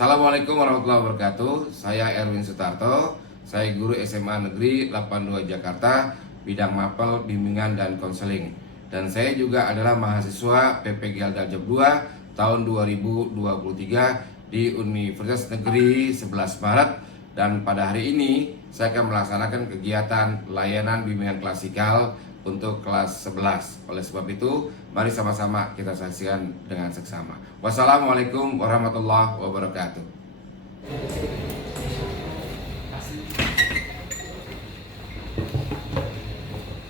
Assalamualaikum warahmatullahi wabarakatuh. Saya Erwin Sutarto. Saya guru SMA Negeri 82 Jakarta, bidang mapel, bimbingan dan konseling. Dan saya juga adalah mahasiswa PPG Al-Darjab 2 tahun 2023 di Universitas Negeri 11 Maret. Dan pada hari ini saya akan melaksanakan kegiatan layanan bimbingan klasikal untuk kelas 11. Oleh sebab itu, mari sama-sama kita saksikan dengan seksama. Wassalamualaikum warahmatullahi wabarakatuh.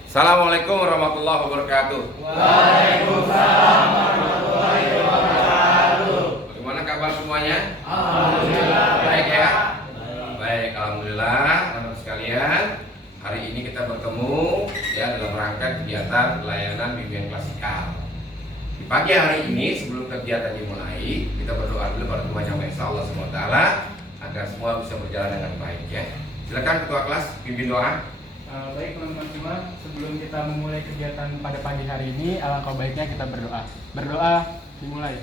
Assalamualaikum warahmatullahi wabarakatuh. Waalaikumsalam warahmatullahi wabarakatuh. Bagaimana kabar semuanya? Alhamdulillah. Baik ya? Baik, alhamdulillah. Anak sekalian, hari ini kita bertemu ya dalam rangka kegiatan layanan bimbingan klasikal. Di pagi hari ini sebelum kegiatan dimulai, kita berdoa dulu pada Tuhan Yang Maha Esa Allah SWT agar semua bisa berjalan dengan baik ya. Silakan ketua kelas pimpin doa. Baik teman-teman semua, sebelum kita memulai kegiatan pada pagi hari ini, alangkah baiknya kita berdoa. Berdoa dimulai.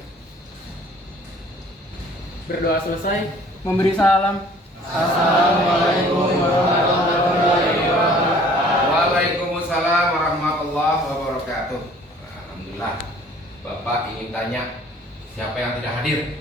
Berdoa selesai, memberi salam. Assalamualaikum warahmatullahi wabarakatuh. Waalaikumsalam warahmatullahi wabarakatuh. Alhamdulillah. Bapak ingin tanya, siapa yang tidak hadir?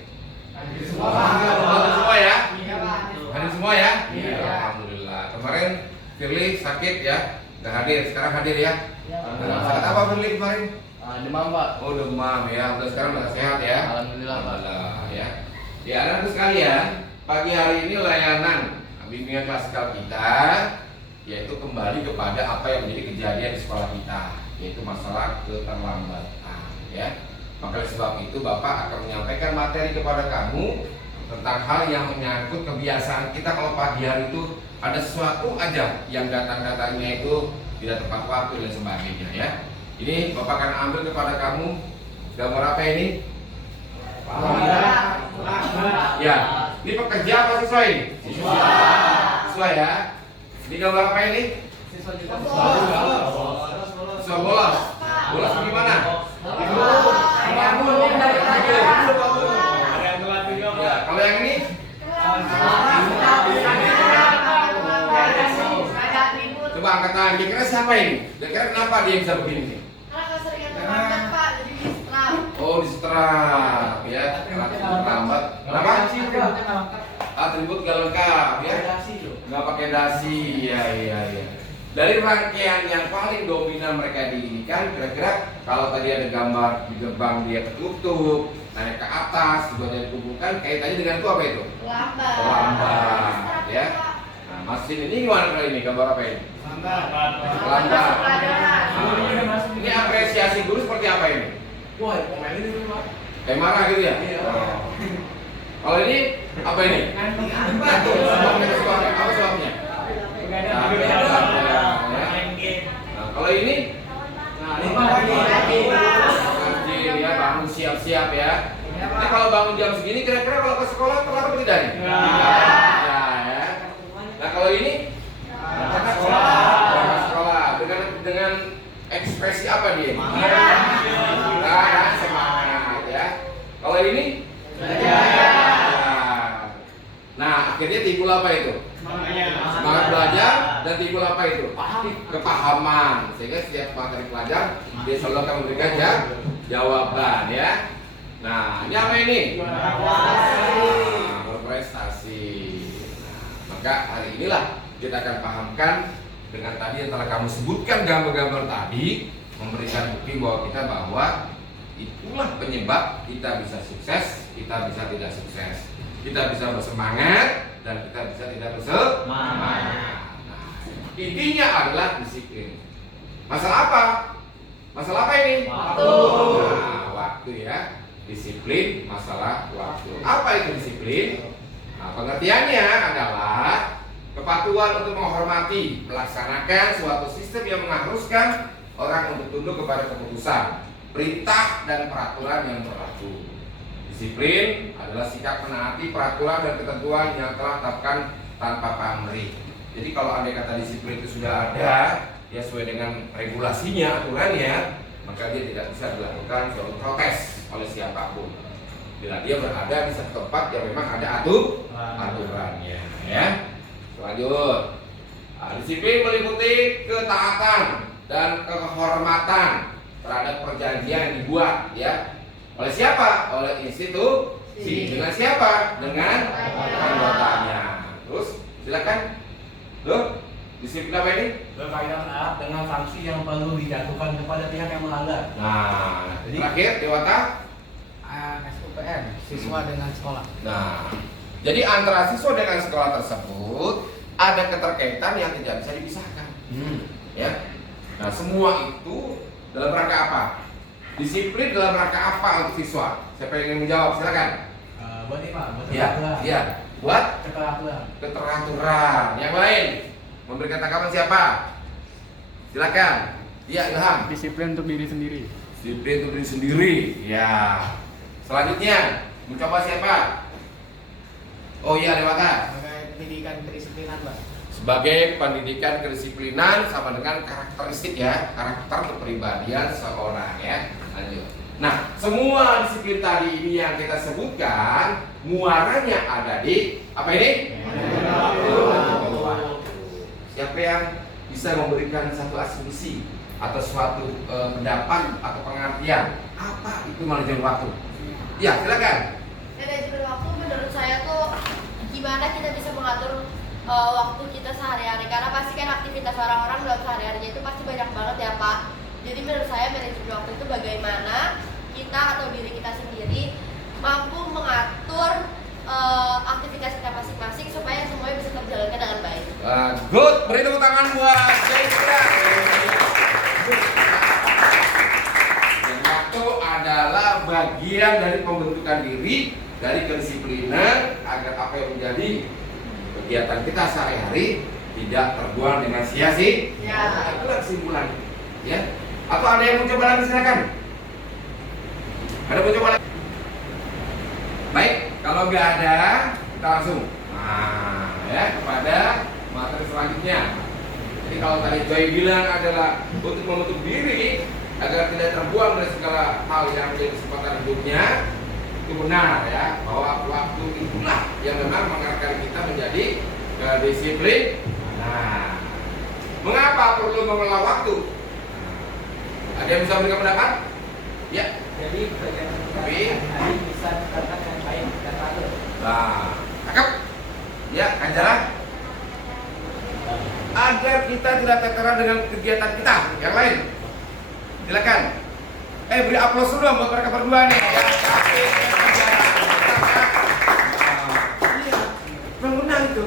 Hadir semua. Hadir semua ya? Iya, Pak. Hadir semua ya? Iya. Alhamdulillah. Kemarin Firly sakit ya, nggak hadir. Sekarang hadir ya? Iya. Sakit apa Firly kemarin? Demam, Pak. Oh, demam ya. Udah sekarang udah sehat ya? Alhamdulillah, Pak. Alhamdulillah ya. Ya, anak-anak sekalian, pagi hari ini layanan bimbingan klasikal kita yaitu kembali kepada apa yang menjadi kejadian di sekolah kita, yaitu masalah keterlambatan ya. Maka oleh sebab itu Bapak akan menyampaikan materi kepada kamu tentang hal yang menyangkut kebiasaan kita kalau pagi hari itu ada sesuatu aja yang datang-datangnya itu tidak tepat waktu dan sebagainya ya. Ini Bapak akan ambil kepada kamu gambar apa ini? Ya, ini pekerja apa siswa ini? Siswa ya. Ini gambar apa ini? Siswa bolos. Bolos gimana? Ya, kalau yang ini? Coba angkat tangan. Kira-kira siapa ini? Kira-kira kenapa dia bisa begini? Oh, disetrap ya. Lambat. Kenapa? Atribut gak lengkap ya. Nggak pakai dasi. Iya. Dari rangkaian yang paling dominan mereka diinginkan, kira-kira kalau tadi ada gambar di gerbang dia ketutup, naik ke atas, juga dia dikumpulkan, kaitannya dengan itu apa itu? Lambat ya. Nah, mesin ini gimana kali ini? Gambar apa ini? Lambat. Nah, ini apresiasi guru seperti apa ini? Wah, komen ini Pak. Kayak marah gitu ya? Iya. Kalau ini apa ini? Apa sebabnya? Nah, kalau ini? Ini ya, bangun siap-siap ya. Ini kalau bangun jam segini, kira-kira kalau ke sekolah telat atau tidak nih? Ya. Nah, kalau ini? Berangkat sekolah. Dengan ekspresi apa dia? Semangat ya. Kalau ini? Nah, akhirnya timbul apa itu? Semangat belajar dan timbul apa itu? Kepahaman. Sehingga setiap materi pelajar dia selalu akan memberikan jawaban ya. Nah, ini apa ini? Berprestasi. Nah, maka hari inilah kita akan pahamkan dengan tadi yang telah kamu sebutkan gambar-gambar tadi, memberikan bukti bahwa itulah penyebab kita bisa sukses, kita bisa tidak sukses. Kita bisa bersemangat dan kita bisa tidak bersemangat. Nah, intinya adalah disiplin. Masalah apa? Masalah apa ini? Waktu. Nah, waktu ya. Disiplin, masalah waktu. Apa itu disiplin? Nah, pengertiannya adalah kepatuhan untuk menghormati, melaksanakan suatu sistem yang mengharuskan orang untuk tunduk kepada keputusan, perintah dan peraturan yang berlaku. Disiplin adalah sikap menaati peraturan dan ketentuan yang telah ditetapkan tanpa pamrih. Jadi kalau andai kata disiplin itu sudah ada, ya sesuai dengan regulasinya, aturannya, maka dia tidak bisa dilakukan suatu protes oleh siapapun. bila dia berada di satu tempat yang memang ada aturannya, ya. Lanjut. Disiplin meliputi ketaatan dan kehormatan terhadap perjanjian yang dibuat, ya. Oleh siapa? Oleh institusi. Dengan siapa? Dengan anggotanya. Terus silakan. Loh, disiplin apa ini? Berkaitan erat dengan sanksi yang perlu dijatuhkan kepada pihak yang melanggar. Nah, Jadi- terakhir Dewata. SUPN, siswa dengan sekolah. Nah, jadi antara siswa dengan sekolah tersebut ada keterkaitan yang tidak bisa dipisahkan. Ya. Nah, semua itu dalam rangka apa? Disiplin dalam rangka apa untuk siswa? Siapa yang ingin menjawab? Silakan. Buat ini Pak, buat Iya, keteraturan. iya. Buat Keteraturan. keteraturan. Yang lain memberikan tanggapan siapa? Silakan. Iya, Ilham. Disiplin untuk diri sendiri. Disiplin untuk diri sendiri. Ya. Selanjutnya, mencoba siapa? Oh iya, Dewata. Sebagai pendidikan kedisiplinan, Pak. Sebagai pendidikan kedisiplinan sama dengan karakteristik, ya, karakter kepribadian seorang, ya. Lanjut. Nah, semua disiplin tadi ini yang kita sebutkan muaranya ada di apa ini? Siapa yang bisa memberikan satu asumsi atau suatu pendapat atau pengertian apa itu manajemen waktu? Ya, silakan. Manajemen waktu menurut saya tuh gimana kita bisa mengatur waktu kita sehari-hari, karena pasti kan aktivitas orang-orang dalam sehari-harinya itu pasti banyak banget ya Pak. Jadi menurut saya manajemen waktu itu bagaimana kita atau diri kita sendiri mampu mengatur aktivitas kita masing-masing supaya semuanya bisa terjalankan dengan baik. Good, beri tepuk tangan buat Jessica. Dan waktu adalah bagian dari pembentukan diri, dari kedisiplinan agar apa yang menjadi kegiatan kita sehari-hari tidak terbuang dengan sia-sia. Ya. Itulah kesimpulan, ya. Atau ada yang mau coba lagi, silakan. Ada mau coba lagi? Baik, kalau nggak ada, kita langsung ya kepada materi selanjutnya. Jadi kalau tadi Joy bilang adalah untuk membentuk diri agar tidak terbuang dari segala hal yang menjadi kesempatan hidupnya, itu benar ya, bahwa waktu itulah yang memang mengarahkan kita menjadi disiplin. Nah, mengapa perlu mengelola waktu? Ada yang bisa memberikan pendapat? Ya. Jadi kegiatan Tapi hari bisa dilakukan dengan baik dan teratur. Nah, cakep. Ya, Anjala. Agar kita tidak terteran dengan kegiatan kita yang lain. Silakan. Beri aplaus dulu dong buat mereka berdua nih. Ya, iya, benar itu.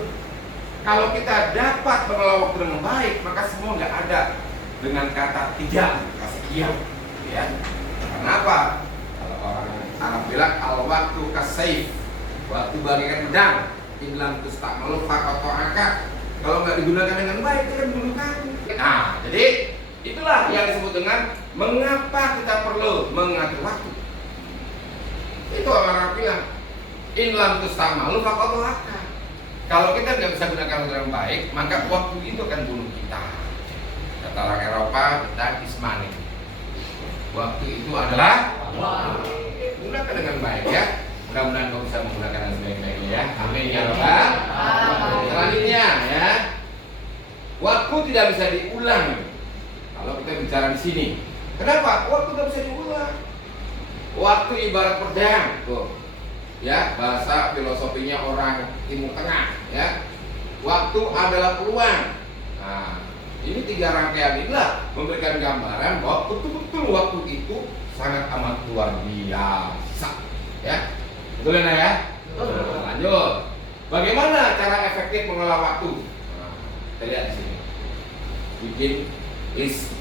Kalau kita dapat mengelola waktu dengan baik, maka semua nggak ada dengan kata tidak, sekian. Ya. Kenapa? Kalau orang Arab bilang al waktu kasayf, waktu bagaikan pedang, inlam tustakmalu faqatu angka. Kalau nggak digunakan dengan baik itu kan bunuh kamu. Nah, jadi itulah yang disebut dengan mengapa kita perlu mengatur waktu. Itu orang bilang inlam tustakmalu faqatu angka. Kalau kita nggak bisa gunakan dengan baik, maka waktu itu akan bunuh kita. Kata orang Eropa, that is money. Waktu itu adalah gunakan dengan baik ya. Mudah-mudahan kau bisa menggunakan dengan sebaik-baiknya ya. Amin ya Rabbal. Selanjutnya ya, waktu tidak bisa diulang. Kalau kita bicara di sini, kenapa? Waktu tidak bisa diulang. Waktu ibarat pedang, tuh. Ya, bahasa filosofinya orang Timur Tengah ya. Waktu adalah peluang. Nah, ini tiga rangkaian inilah memberikan gambaran bahwa betul-betul waktu itu sangat amat luar biasa ya. Betul ya? Nah, lanjut. Bagaimana cara efektif mengelola waktu? Nah, kita lihat di sini. Bikin list.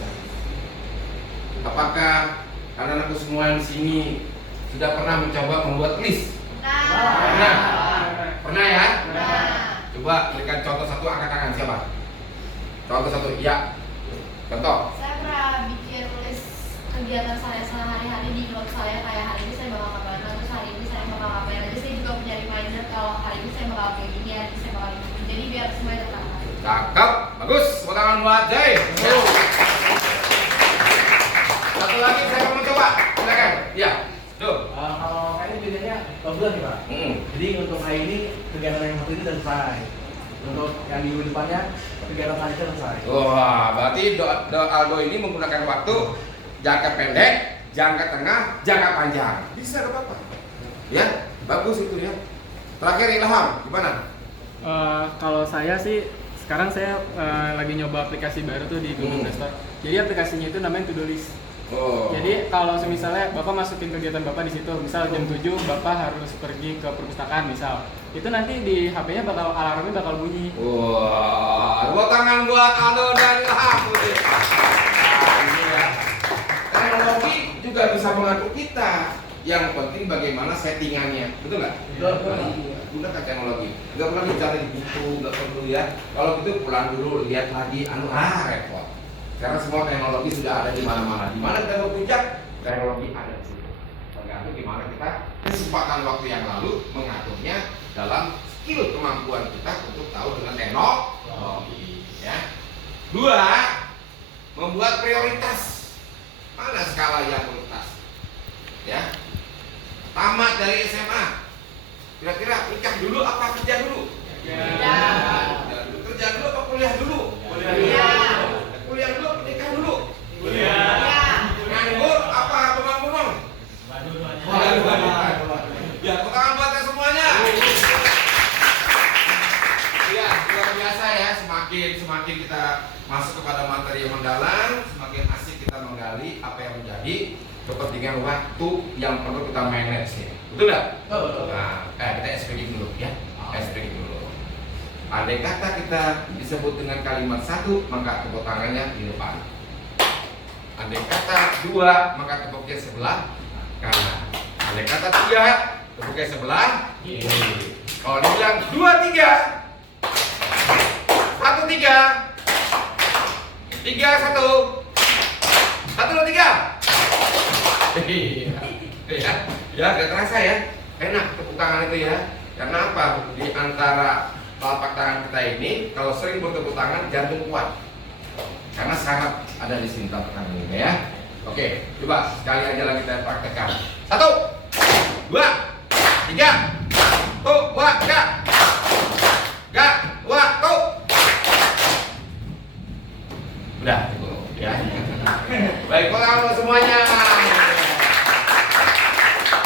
Apakah anak-anakku semua di sini sudah pernah mencoba membuat list? Pernah? Pernah ya? Coba berikan contoh satu, angkat tangan siapa? Contoh satu, ya. Contoh. Saya pernah bikin list kegiatan saya sehari-hari di blog saya, kayak hari ini saya bakal kemana, terus hari ini saya bakal ngapain aja. Saya juga punya reminder kalau hari ini saya bakal kayak gini, hari ini saya bakal gini. Jadi biar semuanya tertata. Cakep, bagus. Tepuk tangan buat Jay. Satu lagi saya mau coba. Silakan. Ya. Tuh. Kalau ini bedanya Kebetulan nih Pak. Hmm. Jadi untuk hari ini kegiatan yang satu ini sudah selesai. Untuk yang di depannya kegiatan selanjutnya selesai. Wah, berarti Aldo ini menggunakan waktu jangka pendek, jangka tengah, jangka panjang. Bisa gak apa-apa. Ya, bagus itu ya. Terakhir Ilham, gimana? Kalau saya sih sekarang saya lagi nyoba aplikasi baru tuh di Google Play Store. Jadi aplikasinya itu namanya To Do List. Oh. Jadi kalau misalnya Bapak masukin kegiatan Bapak di situ, misal jam 7 Bapak harus pergi ke perpustakaan misal. Itu nanti di HP-nya bakal alarmnya bakal bunyi. Wah, tepuk tangan buat Aldo dan Ilham. Nah, ini ya. Teknologi juga bisa mengatur kita. Yang penting bagaimana settingannya, betul nggak? Gunakan teknologi. Nggak perlu bicara di buku, nggak perlu ya. Kalau gitu pulang dulu, lihat lagi, repot. Karena semua teknologi sudah ada di mana-mana. Di mana kita berpijak, teknologi ada di situ. Tergantung gimana kita kesempatan waktu yang lalu mengaturnya dalam skill kemampuan kita untuk tahu dengan teknologi. Ya. 2. Membuat prioritas. Mana skala yang prioritas? Ya. Tamat dari SMA. Kira-kira nikah dulu apa kerja dulu? Kerja dulu apa kuliah dulu? Kuliah dulu apa nikah dulu? Nganggur apa bengong-bengong? Ya, tepuk tangan buat semuanya. Ya, luar biasa ya. Semakin kita masuk kepada materi yang mendalam, semakin asik kita menggali apa yang menjadi kepentingan waktu yang perlu kita manage ya. Betul nggak? Betul. Nah, kita SPG dulu ya. SPG dulu. Andai kata kita disebut dengan kalimat 1, maka tepuk tangannya di depan. Andai kata 2, maka tepuknya sebelah kanan. Andai kata 3, tepuknya sebelah kiri. Kalau dibilang 2, 3, 1, 3, 3, 1, 1, 2, 3. Ya, gak terasa ya. Enak tepuk tangan itu ya. Karena apa? Di antara telapak tangan kita ini, kalau sering bertepuk tangan, jantung kuat. Karena syarat ada di sini telapak tangan ini ya. Oke, coba sekali aja lagi kita praktekkan. 1, 2, 3, tuh, wah, gak, 2, tuh. Udah, cukup ya. Baik, kalau semuanya.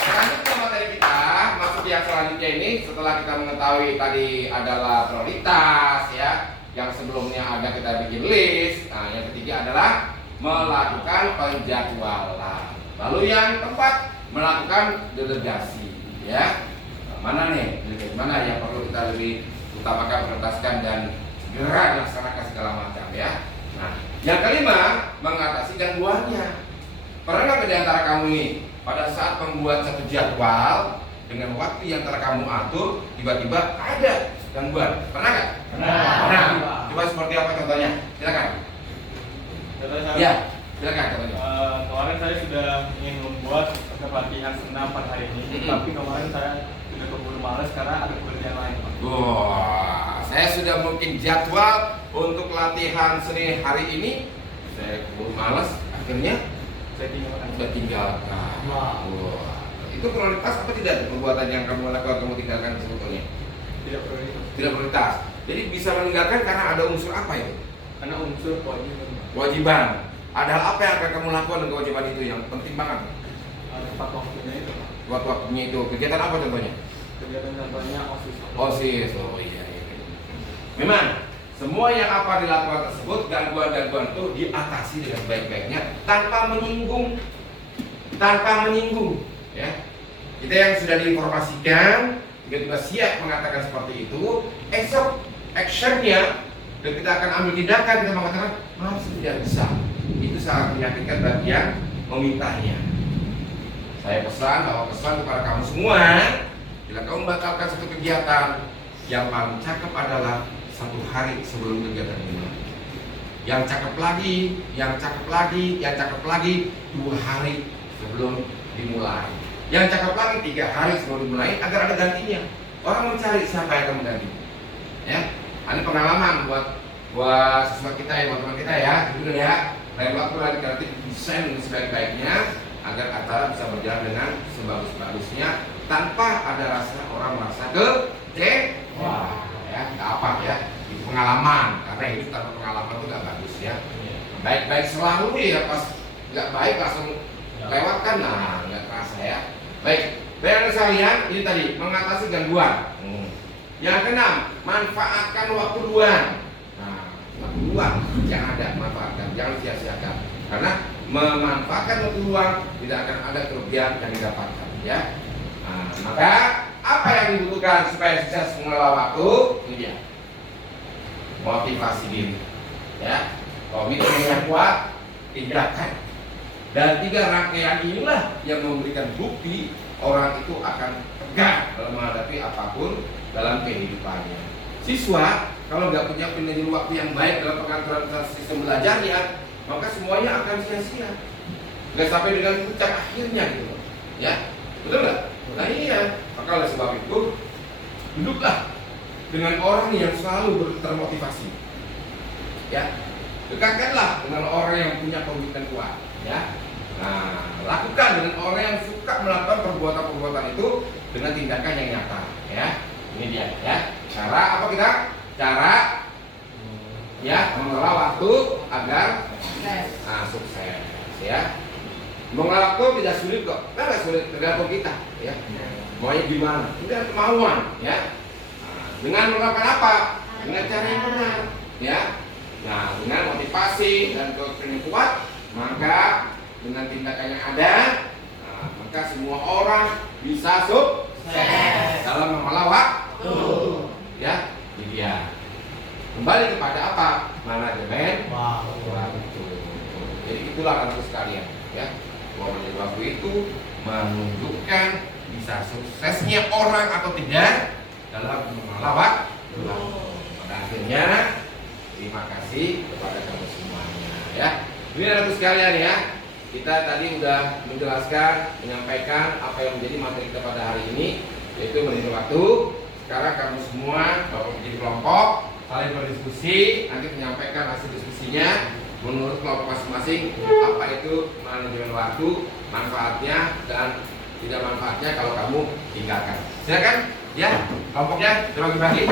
Selanjutnya materi kita masuk yang selanjutnya ini. Setelah kita mengetahui tadi adalah prioritas ya, yang sebelumnya ada kita bikin list. Nah, yang ketiga adalah melakukan penjadwalan. Lalu yang keempat melakukan delegasi ya. Nah, mana nih delegasi mana yang perlu kita lebih utamakan, prioritaskan dan segera dilaksanakan segala macam ya. Nah, yang kelima mengatasi gangguannya. Pernah nggak di antara kamu nih pada saat membuat satu jadwal dengan waktu yang telah kamu atur, tiba-tiba ada gangguan? Pernah nggak? Pernah. Coba seperti apa contohnya? Silakan. Contohnya Ya, silakan contohnya. kemarin saya sudah ingin membuat latihan senam pada hari ini, tapi kemarin saya sudah keburu malas karena ada pekerjaan lain, Pak. Wah, saya sudah mungkin jadwal untuk latihan seni hari ini. Saya keburu malas, akhirnya Saya tinggalkan. sudah tinggalkan. Wah, itu prioritas apa tidak? Perbuatan yang kamu lakukan kamu tinggalkan sebetulnya Tidak prioritas. tidak prioritas. Jadi bisa meninggalkan karena ada unsur apa itu? Karena unsur kewajiban, Pak. Kewajiban. Ada hal apa yang akan kamu lakukan dengan kewajiban itu yang penting banget? Tepat waktunya itu, Pak. Buat waktunya itu kegiatan apa contohnya? Kegiatan contohnya OSIS. OSIS. Oh iya. Memang semua yang apa dilakukan tersebut, gangguan-gangguan itu diatasi dengan baik-baiknya tanpa menyinggung, ya. Kita yang sudah diinformasikan, tiba-tiba siap mengatakan seperti itu, esok actionnya dan kita akan ambil tindakan, kita mengatakan maaf tidak bisa. Itu sangat menyakitkan bagi yang memintanya. Saya bawa pesan kepada kamu semua, bila kamu membatalkan satu kegiatan, yang paling cakep adalah 1 hari sebelum kegiatan dimulai. Yang cakep lagi, 2 hari sebelum dimulai. Yang cakep lagi 3 hari sebelum dimulai agar ada gantinya. Orang mencari siapa yang akan mengganti. Ya, ini pengalaman buat siswa kita ya, teman-teman kita ya. Jujur ya, lain waktu lagi kreatif desain sebaik-baiknya. agar acara bisa berjalan dengan sebagus-bagusnya tanpa ada rasa orang merasa kecewa. Ya, nggak apa ya, itu pengalaman, karena hidup tanpa pengalaman itu nggak bagus ya. Baik-baik selalu ya, pas nggak baik langsung lewat kan, nah nggak terasa ya. Baik, baik sekalian, ini tadi mengatasi gangguan. Yang keenam, manfaatkan waktu luang. Nah, waktu luang yang ada manfaatkan, jangan sia-siakan. Karena memanfaatkan waktu luang tidak akan ada kerugian yang didapatkan ya. Nah, maka apa yang dibutuhkan supaya sukses mengelola waktu? Ini dia, motivasi diri ya, komitmen yang kuat, tindakan. Dan 3 rangkaian inilah yang memberikan bukti orang itu akan tegar dalam menghadapi apapun dalam kehidupannya. Siswa kalau nggak punya manajemen waktu yang baik dalam pengaturan sistem belajarnya, maka semuanya akan sia-sia, nggak sampai dengan puncak akhirnya gitu, ya, betul nggak? Nah iya, maka oleh sebab itu duduklah dengan orang yang selalu termotivasi, ya, dekatkanlah dengan orang yang punya komitmen kuat, ya. Nah, lakukan dengan orang yang suka melakukan perbuatan-perbuatan itu dengan tindakan yang nyata, ya. Ini dia, ya. Cara apa kita? Cara ya mengelola waktu agar sukses, ya. Mengelola waktu tidak sulit kok, tidak sulit, tergantung kita, ya. Maunya gimana? Tidak kemauan, ya. Nah, dengan melakukan apa? Dengan cara yang benar, ya. Nah, dengan motivasi dan komitmen yang kuat, maka dengan tindakan yang ada, nah, maka semua orang bisa sukses dalam mengelola waktu, ya. Ini dia. Kembali kepada apa? Manajemen waktu. Jadi itulah anak sekalian, ya. Bahwa manajemen waktu itu menunjukkan bisa suksesnya orang atau tidak dalam mengelola waktu. Pada akhirnya, terima kasih kepada kamu semuanya, ya. Ini anak sekalian ya. Kita tadi sudah menjelaskan, menyampaikan apa yang menjadi materi kita pada hari ini, yaitu manajemen waktu. Sekarang kamu semua bapak menjadi kelompok, saling berdiskusi, nanti menyampaikan hasil diskusinya menurut kelompok masing-masing, apa itu manajemen waktu, manfaatnya dan tidak manfaatnya kalau kamu tinggalkan. Silakan, ya, kelompoknya dibagi-bagi.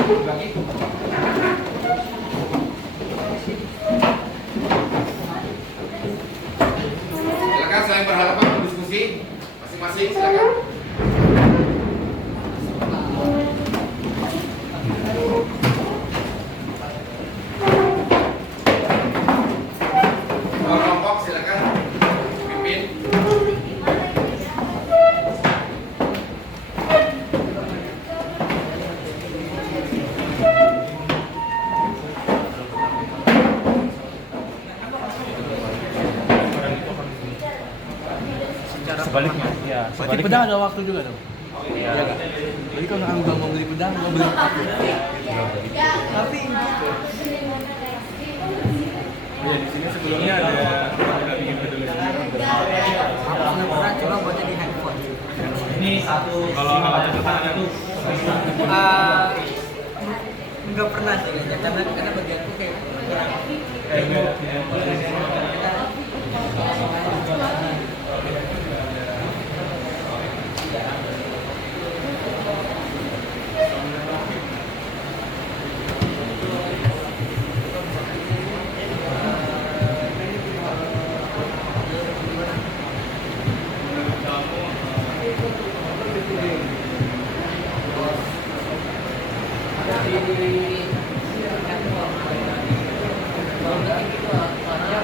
Silakan, saya berhadapan berdiskusi masing-masing. Silakan. Kelompok silakan pimpin. Sebaliknya, ya. Berarti pedang ada waktu juga dong. Iya. Jadi kalau nggak mau beli pedang, nggak beli waktu. Tapi Ya di sini sebelumnya ada bikin peduli sendiri. aku pernah coba buat jadi handphone. Ini satu. Kalau catatan itu Nggak pernah sih kayaknya, karena bagianku kayak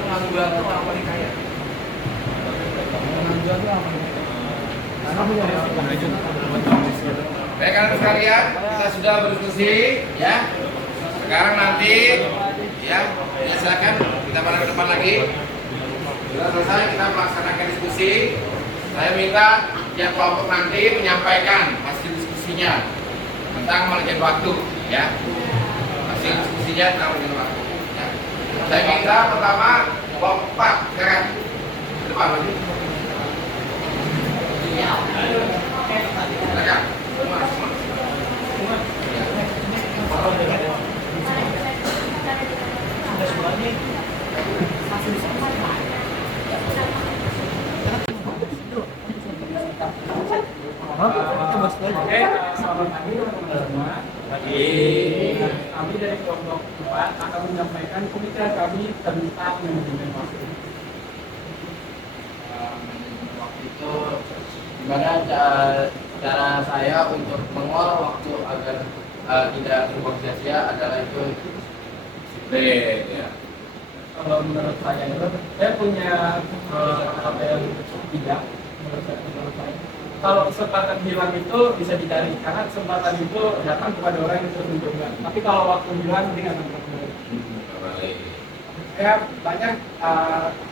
pengangguran tuh orang paling kaya. Pengangguran tuh apa? Karena punya Baik anak sekalian, kita sudah berdiskusi, ya. Sekarang nanti, ya, silakan kita pada ke depan lagi. Sudah selesai kita melaksanakan diskusi. Saya minta tiap kelompok nanti menyampaikan hasil diskusinya tentang manajemen waktu, ya. Hasil diskusinya tentang manajemen waktu. Ya. Saya minta pertama kelompok 4, silakan ke depan lagi. Silakan. pagi teman-teman semua. Pagi. Kami dari kelompok 4 akan menyampaikan pemikiran kami tentang manajemen waktu. Waktu itu gimana cara saya untuk mengolah waktu agar tidak terbuang sia-sia adalah itu disiplin ya. Kalau menurut saya itu, saya punya apa yang tidak menurut saya. Kalau kesempatan hilang itu bisa dicari, karena kesempatan itu datang kepada orang yang terus mencoba. Tapi kalau waktu hilang, dia nggak akan kembali. Ya banyak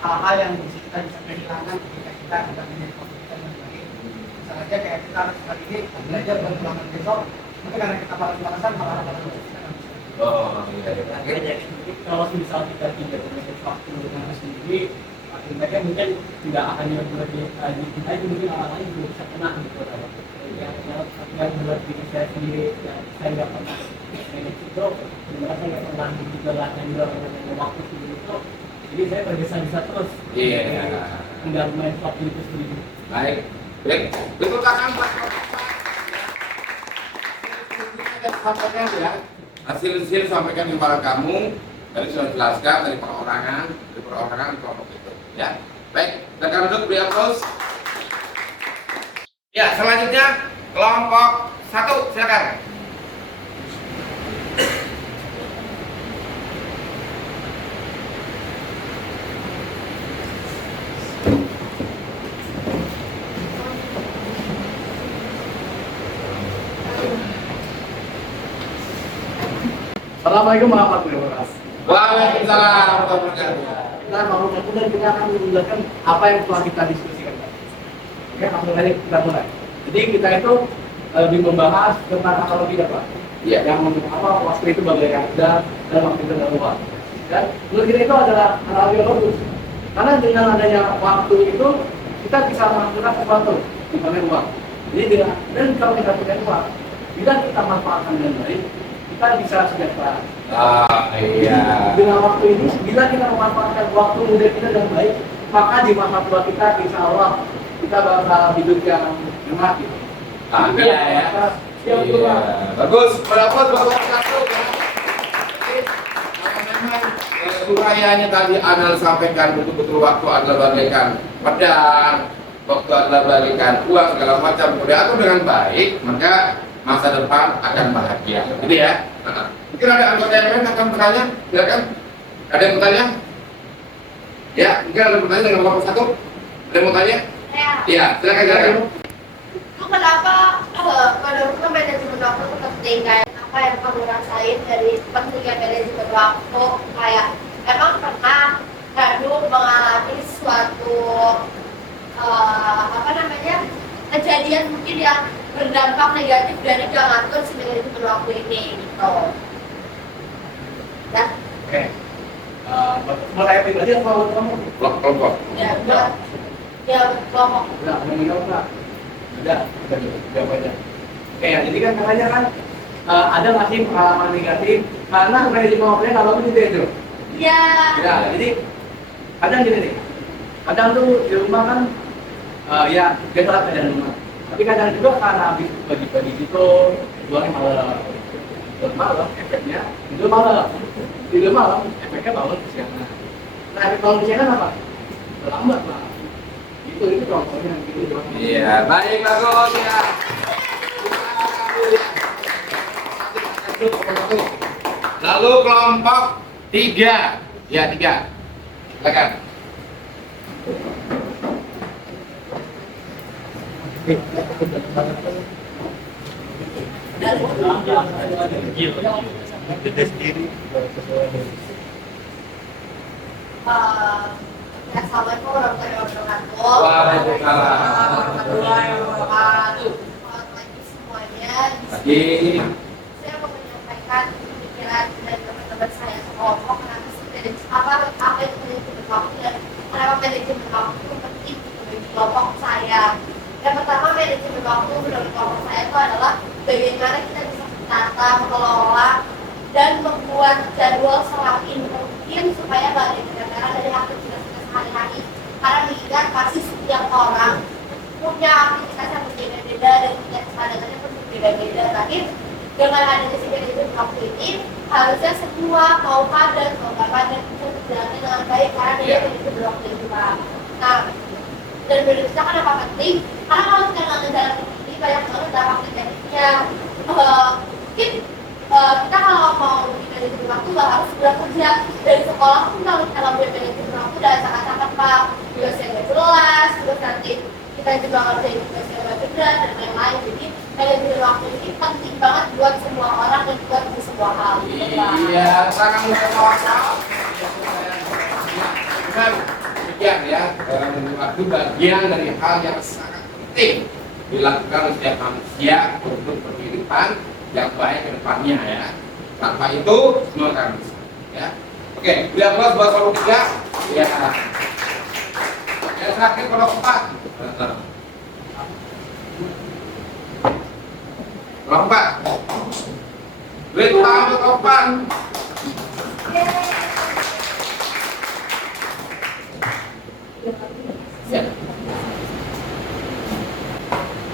hal-hal yang kita bisa kehilangan ketika kita tidak punya waktu kita yang baik. Misalnya kayak kita hari ini belajar buat ulangan besok, tapi karena kita malas-malasan malah Oh iya. Jadi kalau misal kita tidak memiliki waktu dengan sendiri, akhirnya mungkin tidak akan lebih dicintai, mungkin orang lain juga bisa kena gitu. Yang buat diri saya sendiri, yang saya nggak pernah manage itu, sebenarnya saya nggak pernah dijelaskan juga dengan waktu sendiri itu. Jadi saya bergesa-gesa terus. Iya. Nggak main waktu itu sendiri. Baik. Baik. Tepuk tangan buat sampaikan ya. Hasil-hasil sampaikan kepada kamu. Tadi sudah jelaskan dari perorangan di kelompok itu. Ya. Baik. Rekan duduk beri aplaus. Ya, selanjutnya kelompok 1, silakan. Assalamualaikum warahmatullahi wabarakatuh. Waalaikumsalam warahmatullahi wabarakatuh. Kita mau kemudian kita akan menjelaskan apa yang telah kita diskusikan. Oke, langsung aja kita mulai. Jadi kita itu lebih membahas tentang analogi dapat. Iya. Yang apa waktu itu bagaikan ada dan waktu itu adalah uang. Dan menurut kita itu adalah analogi yang bagus. Karena dengan adanya waktu itu kita bisa melakukan sesuatu, misalnya uang. Jadi dan kalau kita punya uang, bila kita manfaatkan dengan baik, kita bisa sejahtera. Iya. Dengan waktu ini, bila kita memanfaatkan waktu muda kita dengan baik, maka di masa tua kita, insya Allah kita bakal hidup yang enak. Gitu. Amin ya. Siap tua. Bagus. Berapa satu ya. Memang urayanya tadi Anal sampaikan betul-betul waktu adalah bagaikan pedang, waktu adalah bagaikan uang segala macam. Kalau diatur dengan baik, maka masa depan akan bahagia. Gitu ya. Mungkin ada anggota yang lain akan bertanya, silakan. Ada yang bertanya? Ya, mungkin ada yang bertanya dengan kelompok 1. Ada yang mau tanya? Iya, silakan. Itu kenapa menurutku manajemen waktu itu penting, kayak apa yang kamu rasain dari pentingnya manajemen waktu, kayak emang pernah mengalami suatu kejadian mungkin yang berdampak negatif dari gak ngatur si manajemen waktu ini gitu. Ya, Oke. Mulai pribadi atau buat kamu? Kelompok. ya kelompok. Enggak, mau menjawab enggak? Udah jawab aja. Oke, ya, jadi kan katanya kan ada nggak sih pengalaman negatif karena manajemen waktunya nggak bagus gitu ya, Jo? Iya. Ya, jadi kadang gini nih, kadang tuh di rumah kan ya biasa lah kerjaan rumah. Tapi kadang juga karena habis bagi-bagi gitu, buangnya malam, efeknya tidur malam, efeknya bangun kesiangan. Nah, efek bangun kesiangan apa? Terlambat lah. Itu contohnya gitu doang. Iya, baik bagus ya. Lalu kelompok 3. Ya, 3. Silakan. Assalamualaikum warahmatullahi wabarakatuh. Waalaikumsalam warahmatullahi wabarakatuh. Selamat pagi semuanya. Pagi. Saya mau menyampaikan pemikiran dari teman-teman saya sekelompok kenapa sih apa itu manajemen waktu dan kenapa manajemen waktu penting bagi kelompok saya. Yang pertama, manajemen waktu menurut kelompok saya itu adalah bagaimana kita bisa menata, mengelola, dan membuat jadwal serapi mungkin supaya nggak ada kendala dari aktivitas kita sehari-hari. Karena mengingat pasti setiap orang punya aktivitas yang berbeda-beda dan punya kesadarannya pun berbeda-beda. Tapi mungkin dengan adanya si manajemen waktu ini harusnya semua mau padat mau nggak padat bisa berjalan dengan baik karena dia manajemen waktu itu Pak. Nah, dan menurut kita kenapa penting? Karena kalau kita nggak ngejalan ini banyak banget dampak negatifnya. Mungkin kita kalau mau di manajemen waktu nggak harus sudah kerja dari sekolah pun kalau kita nggak punya manajemen waktu udah sangat-sangat Pak. Tugasnya nggak jelas, terus nanti kita juga ngerjain tugas yang lebih berat dan lain-lain. Jadi manajemen waktu ini penting banget buat semua orang dan buat di semua hal. Iya, sangat bermanfaat. Benar, demikian ya. Manajemen waktu bagian dari hal yang sangat penting dilakukan oleh setiap manusia untuk berkehidupan yang baik ke depannya ya. Tanpa itu semua akan bisa. Ya. Oke, lihat plus buat kelompok 3. Ya. Yang terakhir kelompok 4. Kelompok 4. Lihat untuk kelompok 4.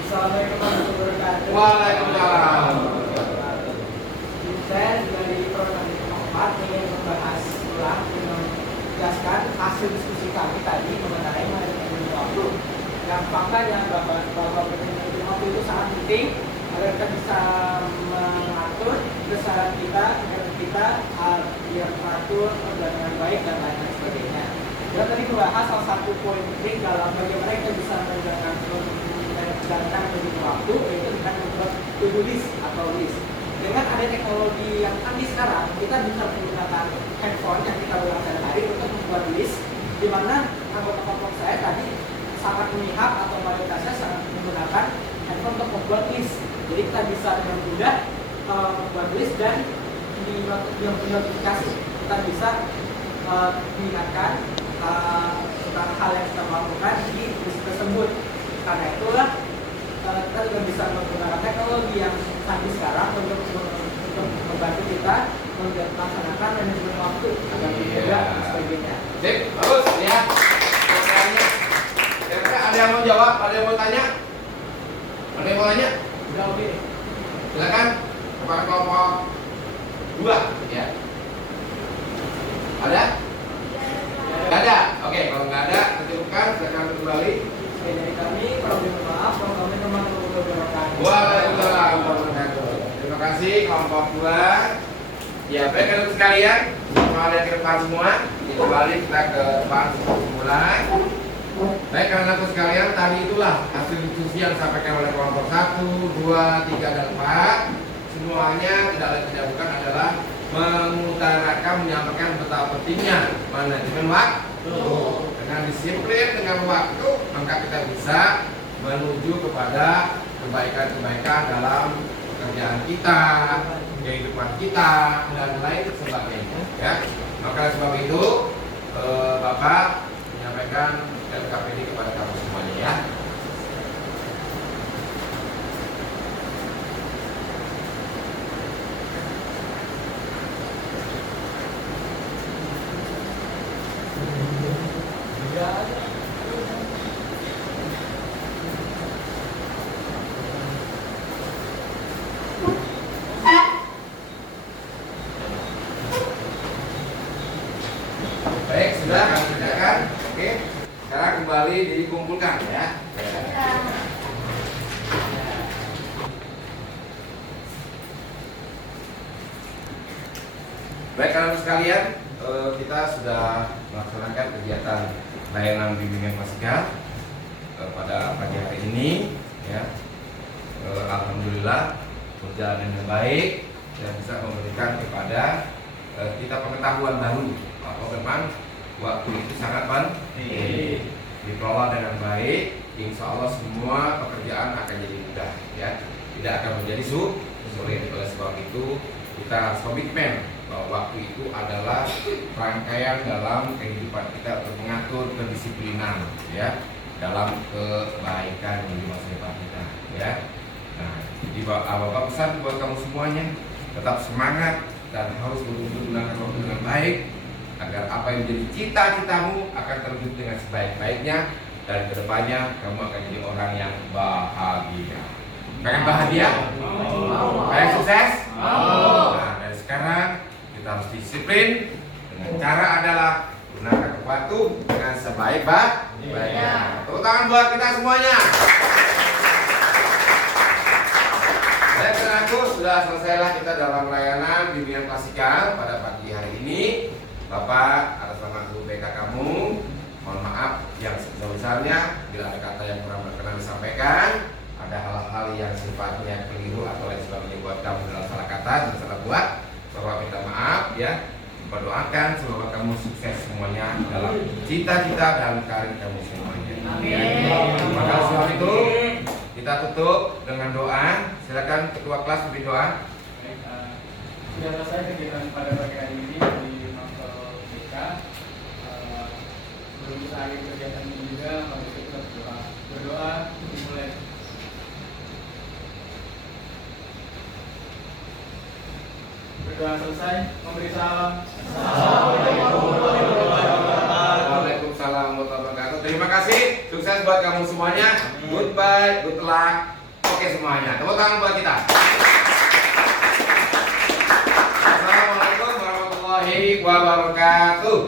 Assalamualaikum warahmatullahi wabarakatuh. Waalaikumsalam. Saya dari program keempat ingin membahas ulang dengan menjelaskan hasil diskusi kami tadi mengenai manajemen waktu. Yang fakta yang bahwa manajemen waktu itu sangat penting agar kita bisa mengatur besaran kita biar teratur dengan baik dan lain sebagainya. Kita tadi membahas salah satu poin penting dalam bagaimana kita bisa menjalankan manajemen waktu, yaitu dengan membuat to-do list atau list. Dengan ada teknologi yang canggih sekarang, kita bisa menggunakan handphone yang kita gunakan sehari-hari untuk membuat list, di mana anggota kelompok saya tadi sangat memihak atau mayoritasnya sangat menggunakan handphone untuk membuat list. Jadi kita bisa dengan mudah membuat list dan di notifikasi kita bisa mengingatkan tentang hal yang kita lakukan di list tersebut. Karena itulah kita juga bisa menggunakan teknologi yang canggih sekarang untuk membantu kita melaksanakan manajemen waktu agar mudah dan sebagainya. Sip, bagus ya. Pertanyaannya. Kira-kira ada yang mau jawab? Ada yang mau tanya? Ada yang mau tanya? Udah oke. Silakan kepada kelompok 2 ya. Ada? Nggak ada. Oke, kalau nggak ada, cukupkan. Silakan kembali. Dari kami, kalau mohon maaf, kalau kami teman Waalaikumsalam warahmatullahi wabarakatuh. Terima kasih kelompok 2. Ya, baik teman sekalian, kembali ke depan semua. Kembali kita ke depan semula. Baik teman sekalian, tadi itulah hasil diskusi yang disampaikan oleh kelompok 1, 2, 3, dan 4. Semuanya tidak bukan adalah mengutarakan, menyampaikan betapa pentingnya manajemen waktu. Dengan disiplin, dengan waktu, maka kita bisa menuju kepada kebaikan-kebaikan dalam pekerjaan kita, kehidupan kita, dan lain sebagainya. Ya, maka sebab itu Bapak menyampaikan LKPD kepada kamu semuanya ya. Baik, sudah kami kerjakan. Oke, sekarang kembali dikumpulkan ya. Baik teman sekalian, kita sudah melaksanakan kegiatan layanan bimbingan paskah pada pagi hari ini ya. Alhamdulillah berjalan dengan baik dan bisa memberikan kepada kita pengetahuan baru bahwa memang waktu itu sangat penting. Dikelola dengan baik, insya Allah semua pekerjaan akan jadi mudah ya, tidak akan menjadi sulit. Oleh sebab itu kita harus komitmen bahwa waktu itu adalah rangkaian dalam kehidupan kita untuk mengatur kedisiplinan ya, dalam kebaikan di masa depan kita ya. Nah, jadi Bapak pesan buat kamu semuanya, tetap semangat dan harus betul-betul gunakan waktu dengan baik agar apa yang menjadi cita-citamu akan terwujud dengan sebaik-baiknya dan kedepannya kamu akan jadi orang yang bahagia. Pengen bahagia? Pengen sukses? Nah, dari sekarang kita harus disiplin. Dengan cara adalah gunakan waktu dengan sebaik-baiknya. Tepuk tangan buat kita semuanya. Baik, saudaraku, sudah selesailah kita dalam layanan bimbingan klasikal pada pagi hari ini. Bapak, atas nama guru BK kamu, mohon maaf yang sebesar-besarnya bila ada kata yang kurang berkenan disampaikan, ada hal-hal yang sifatnya keliru atau lain sebagainya buat kamu dalam salah kata dan salah buat, Bapak minta maaf ya. Berdoakan semoga kamu sukses semuanya dalam cita-cita dan karir kamu semuanya. Amin. Maka sebab itu kita tutup dengan doa. Silakan ketua kelas beri doa. Baik, sudah selesai kegiatan pada pagi hari ini di Mapel BK. Sebelum kita akhiri kegiatan ini juga, mari kita berdoa dimulai. Berdoa selesai, memberi salam. Waalaikumsalam warahmatullahi wabarakatuh. Terima kasih, sukses buat kamu semuanya. Goodbye, good luck. Oke semuanya, tepuk tangan buat kita. Assalamualaikum warahmatullahi wabarakatuh.